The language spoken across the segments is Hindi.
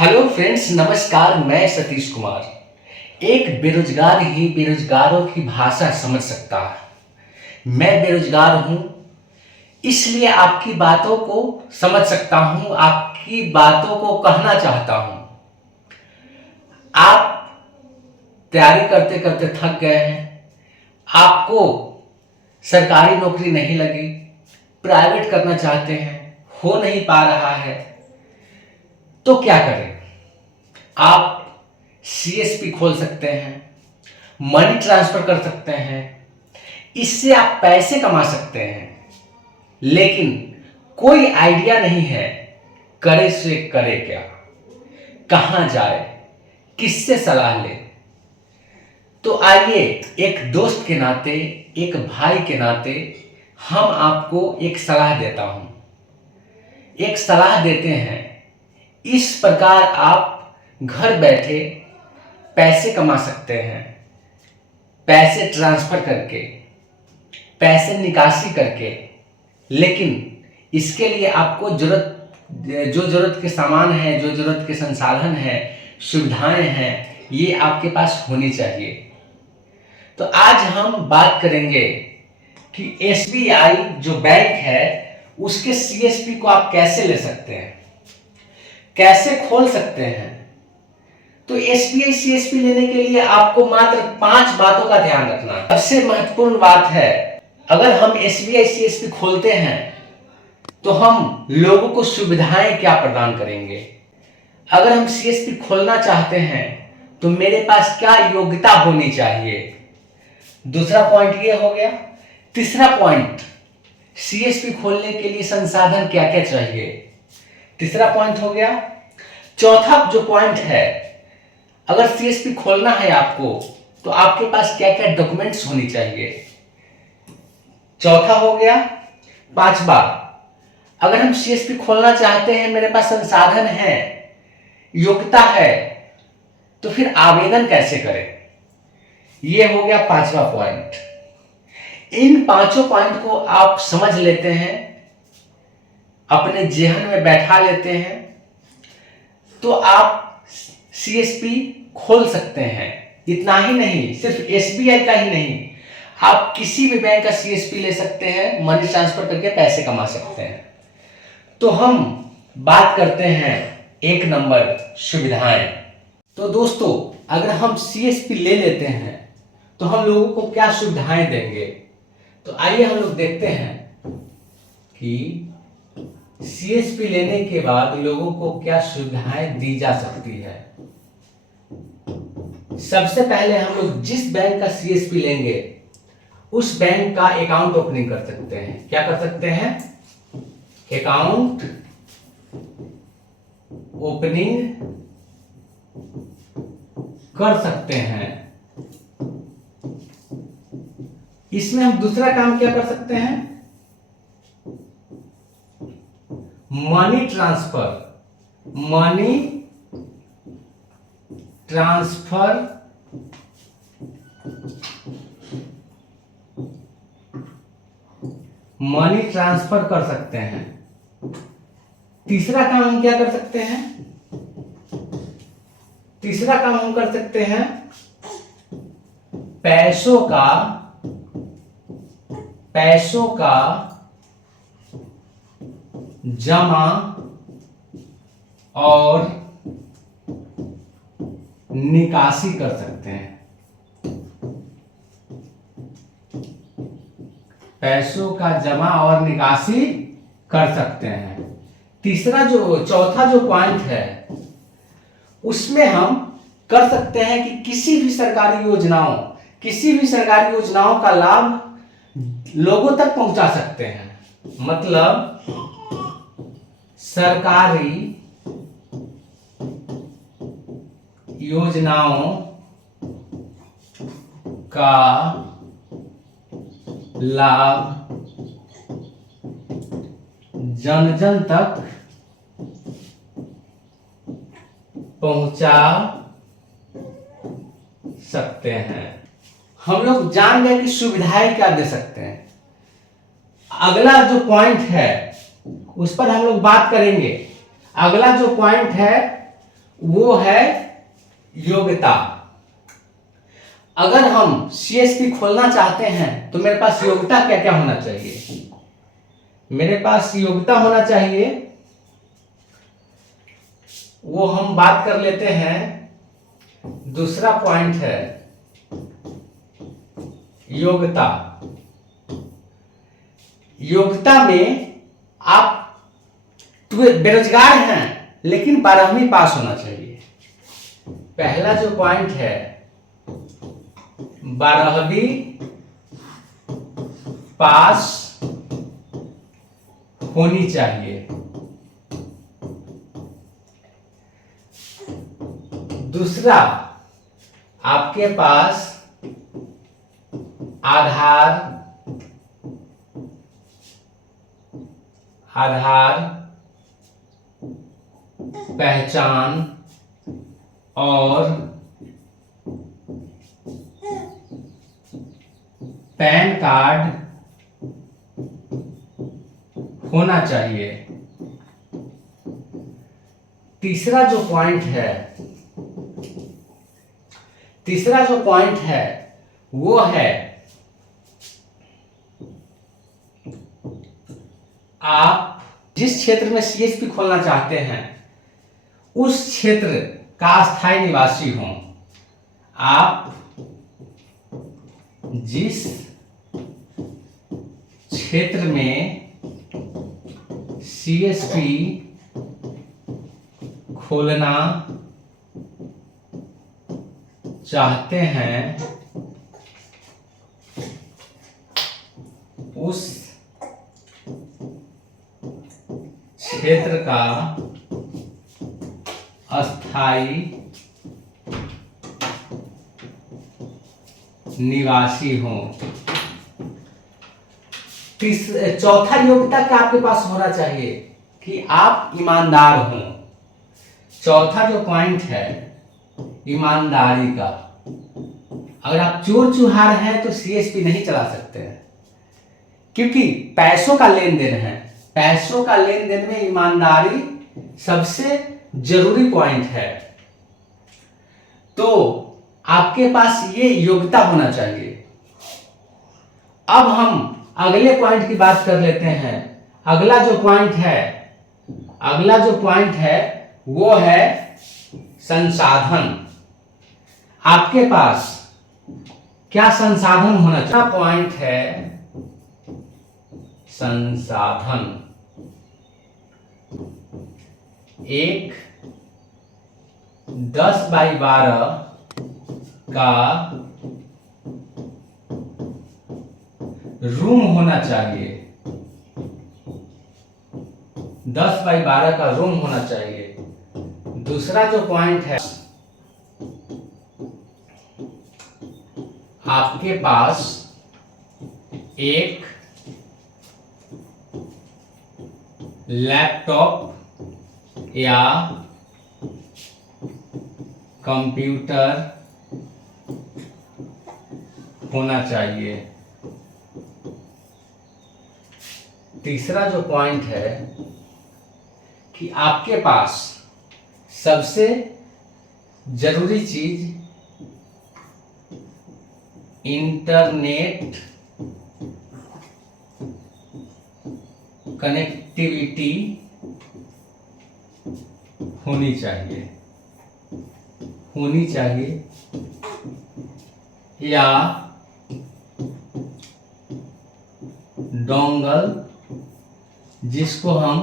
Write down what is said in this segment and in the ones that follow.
हेलो फ्रेंड्स, नमस्कार। मैं सतीश कुमार। एक बेरोजगार ही बेरोजगारों की भाषा समझ सकता है। मैं बेरोजगार हूं, इसलिए आपकी बातों को समझ सकता हूं, आपकी बातों को कहना चाहता हूं। आप तैयारी करते करते थक गए हैं, आपको सरकारी नौकरी नहीं लगी, प्राइवेट करना चाहते हैं, हो नहीं पा रहा है, तो क्या करें? आप सीएसपी खोल सकते हैं, मनी ट्रांसफर कर सकते हैं, इससे आप पैसे कमा सकते हैं। लेकिन कोई आइडिया नहीं है, करे से करे क्या, कहां जाए, किससे सलाह ले। तो आइए, एक दोस्त के नाते, एक भाई के नाते हम आपको एक सलाह देता हूं, एक सलाह देते हैं। इस प्रकार आप घर बैठे पैसे कमा सकते हैं, पैसे ट्रांसफर करके, पैसे निकासी करके। लेकिन इसके लिए आपको जरूरत के सामान है, जो जरूरत के संसाधन है, सुविधाएं हैं, ये आपके पास होनी चाहिए। तो आज हम बात करेंगे कि एसबीआई जो बैंक है, उसके सीएसपी को आप कैसे ले सकते हैं, कैसे खोल सकते हैं। तो एसबीआई सीएसपी लेने के लिए आपको मात्र 5 बातों का ध्यान रखना है। सबसे महत्वपूर्ण बात है, अगर हम एसबीआई सीएसपी खोलते हैं तो हम लोगों को सुविधाएं क्या प्रदान करेंगे। अगर हम सीएसपी खोलना चाहते हैं तो मेरे पास क्या योग्यता होनी चाहिए। दूसरा पॉइंट ये हो गया। तीसरा पॉइंट, सीएसपी खोलने के लिए संसाधन क्या क्या चाहिए। तीसरा पॉइंट हो गया। चौथा जो पॉइंट है, अगर सीएसपी खोलना है आपको तो आपके पास क्या क्या डॉक्यूमेंट्स होनी चाहिए। चौथा हो गया। पांचवा, अगर हम सीएसपी खोलना चाहते हैं, मेरे पास संसाधन है, योग्यता है, तो फिर आवेदन कैसे करें। यह हो गया पांचवा पॉइंट। इन पांचों पॉइंट को आप समझ लेते हैं, अपने जेहन में बैठा लेते हैं, तो आप सीएसपी खोल सकते हैं। इतना ही नहीं, सिर्फ एसबीआई का ही नहीं, आप किसी भी बैंक का सीएसपी ले सकते हैं, मनी ट्रांसफर करके पैसे कमा सकते हैं। तो हम बात करते हैं 1 नंबर, सुविधाएं। तो दोस्तों, अगर हम सीएसपी ले लेते हैं तो हम लोगों को क्या सुविधाएं देंगे। तो आइए हम लोग देखते हैं कि सीएसपी लेने के बाद लोगों को क्या सुविधाएं दी जा सकती है। सबसे पहले हम लोग जिस बैंक का सीएसपी लेंगे उस बैंक का अकाउंट ओपनिंग कर सकते हैं। क्या कर सकते हैं? अकाउंट ओपनिंग कर सकते हैं। इसमें हम दूसरा काम क्या कर सकते हैं? मनी ट्रांसफर कर सकते हैं। तीसरा काम हम क्या कर सकते हैं? तीसरा काम हम कर सकते हैं पैसों का जमा और निकासी कर सकते हैं। पैसों का जमा और निकासी कर सकते हैं। चौथा जो पॉइंट है, उसमें हम कर सकते हैं कि किसी भी सरकारी योजनाओं का लाभ लोगों तक पहुंचा सकते हैं। मतलब सरकारी योजनाओं का लाभ जन जन तक पहुंचा सकते हैं। हम लोग जान गए कि सुविधाएं क्या दे सकते हैं। अगला जो पॉइंट है उस पर हम लोग बात करेंगे। अगला जो पॉइंट है वो है योग्यता। अगर हम सीएसपी खोलना चाहते हैं तो मेरे पास योग्यता क्या क्या होना चाहिए? मेरे पास योग्यता होना चाहिए, वो हम बात कर लेते हैं। दूसरा पॉइंट है योग्यता। योग्यता में आप बेरोजगार हैं लेकिन 12वीं पास होना चाहिए। पहला जो पॉइंट है 12वीं पास होनी चाहिए। दूसरा, आपके पास आधार पहचान और पैन कार्ड होना चाहिए। तीसरा जो पॉइंट है वो है आप जिस क्षेत्र में सीएसपी खोलना चाहते हैं उस क्षेत्र का स्थायी निवासी हों। आप जिस क्षेत्र में सीएसपी खोलना चाहते हैं उस क्षेत्र का अस्थायी निवासी हो। चौथा योग्यता क्या आपके पास होना चाहिए कि आप ईमानदार हों। चौथा जो पॉइंट है ईमानदारी का। अगर आप चोर चुहार हैं तो सीएसपी नहीं चला सकते हैं, क्योंकि पैसों का लेन देन है। पैसों का लेन देन में ईमानदारी सबसे जरूरी पॉइंट है। तो आपके पास ये योग्यता होना चाहिए। अब हम अगले पॉइंट की बात कर लेते हैं। अगला जो पॉइंट है वो है संसाधन। आपके पास क्या संसाधन होना चाहिए? पॉइंट है संसाधन। एक 10x12 का रूम होना चाहिए। 10x12 का रूम होना चाहिए। दूसरा जो पॉइंट है आपके पास एक लैपटॉप या कंप्यूटर होना चाहिए। तीसरा जो पॉइंट है कि आपके पास सबसे जरूरी चीज इंटरनेट कनेक्टिविटी होनी चाहिए या डोंगल, जिसको हम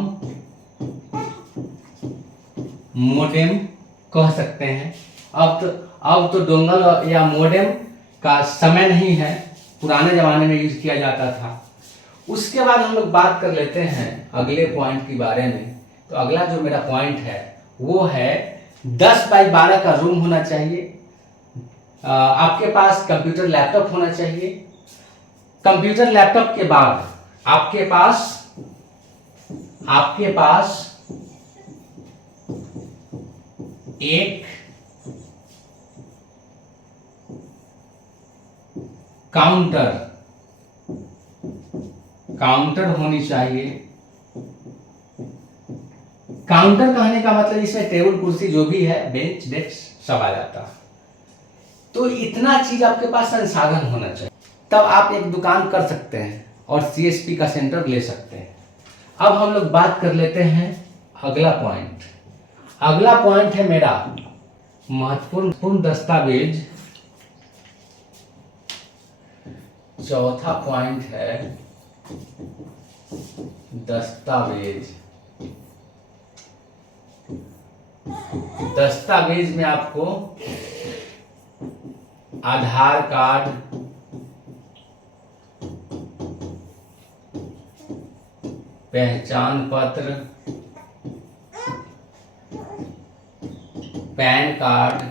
मोडेम कह सकते हैं। अब तो डोंगल या मोडेम का समय नहीं है, पुराने जमाने में यूज किया जाता था। उसके बाद हम लोग बात कर लेते हैं अगले पॉइंट के बारे में। तो अगला जो मेरा पॉइंट है वो है 10x12 का रूम होना चाहिए। आपके पास कंप्यूटर लैपटॉप होना चाहिए। कंप्यूटर लैपटॉप के बाद आपके पास एक काउंटर होनी चाहिए। काउंटर कहने का मतलब इसमें टेबल कुर्सी जो भी है, बेंच डेस्क सब आ जाता है। तो इतना चीज आपके पास संसाधन होना चाहिए, तब आप एक दुकान कर सकते हैं और सीएसपी का सेंटर ले सकते हैं। अब हम लोग बात कर लेते हैं अगला पॉइंट। अगला पॉइंट है मेरा महत्वपूर्ण दस्तावेज। चौथा पॉइंट है दस्तावेज। दस्तावेज में आपको आधार कार्ड, पहचान पत्र, पैन कार्ड,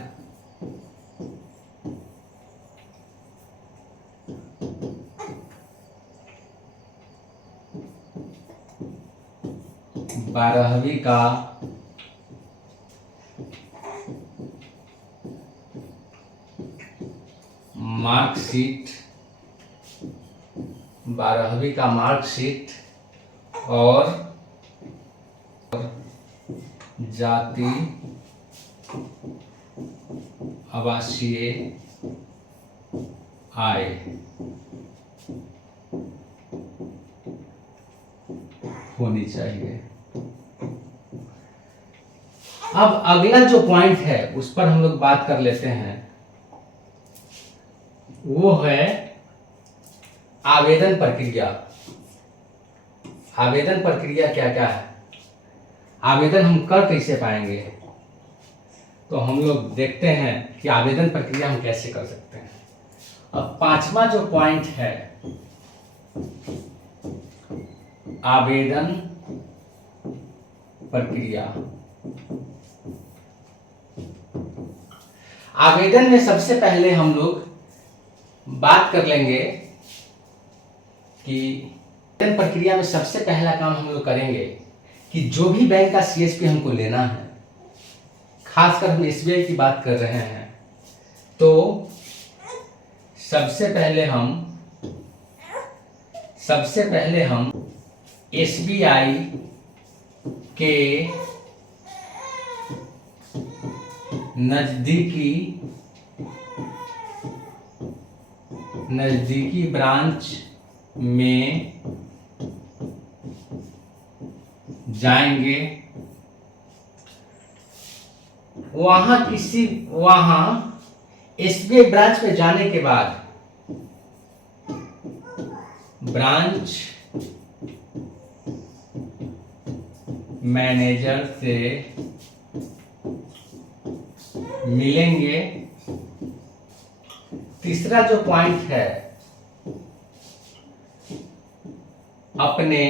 बारहवीं का मार्कशीट, 12वीं का मार्कशीट और जाति आवासीय आय होनी चाहिए। अब अगला जो पॉइंट है उस पर हम लोग बात कर लेते हैं, वो है आवेदन प्रक्रिया। आवेदन प्रक्रिया क्या क्या है, आवेदन हम कर कैसे पाएंगे, तो हम लोग देखते हैं कि आवेदन प्रक्रिया हम कैसे कर सकते हैं। अब पांचवा जो पॉइंट है, आवेदन प्रक्रिया। आवेदन में सबसे पहले हम लोग बात कर लेंगे कि आवेदन प्रक्रिया में सबसे पहला काम हम लोग करेंगे कि जो भी बैंक का सीएसपी हमको लेना है, खासकर हम एसबीआई की बात कर रहे हैं, तो सबसे पहले हम एसबीआई के नजदीकी ब्रांच में जाएंगे। वहां एसबीआई ब्रांच में जाने के बाद ब्रांच मैनेजर से मिलेंगे। तीसरा जो पॉइंट है, अपने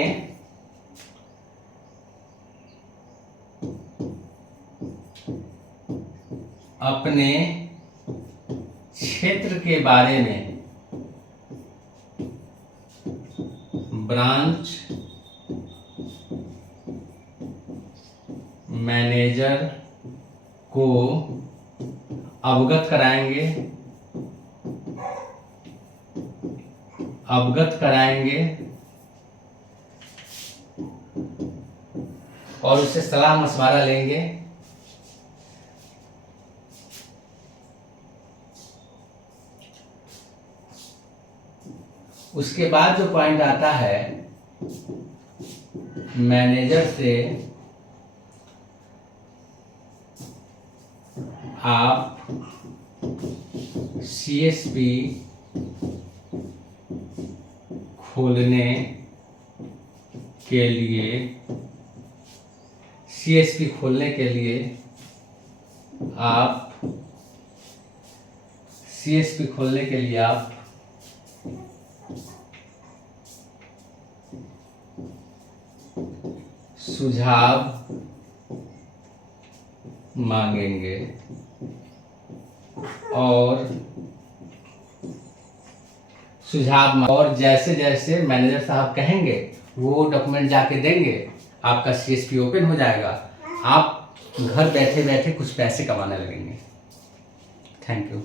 क्षेत्र के बारे में ब्रांच मैनेजर को अवगत कराएंगे और उससे सलाह मशवरा लेंगे। उसके बाद जो पॉइंट आता है, मैनेजर से आप सीएसपी खोलने के लिए आप सुझाव मांगेंगे और जैसे जैसे मैनेजर साहब कहेंगे वो डॉक्यूमेंट जाके देंगे, आपका सीएसपी ओपन हो जाएगा। आप घर बैठे बैठे कुछ पैसे कमाने लगेंगे। Thank you.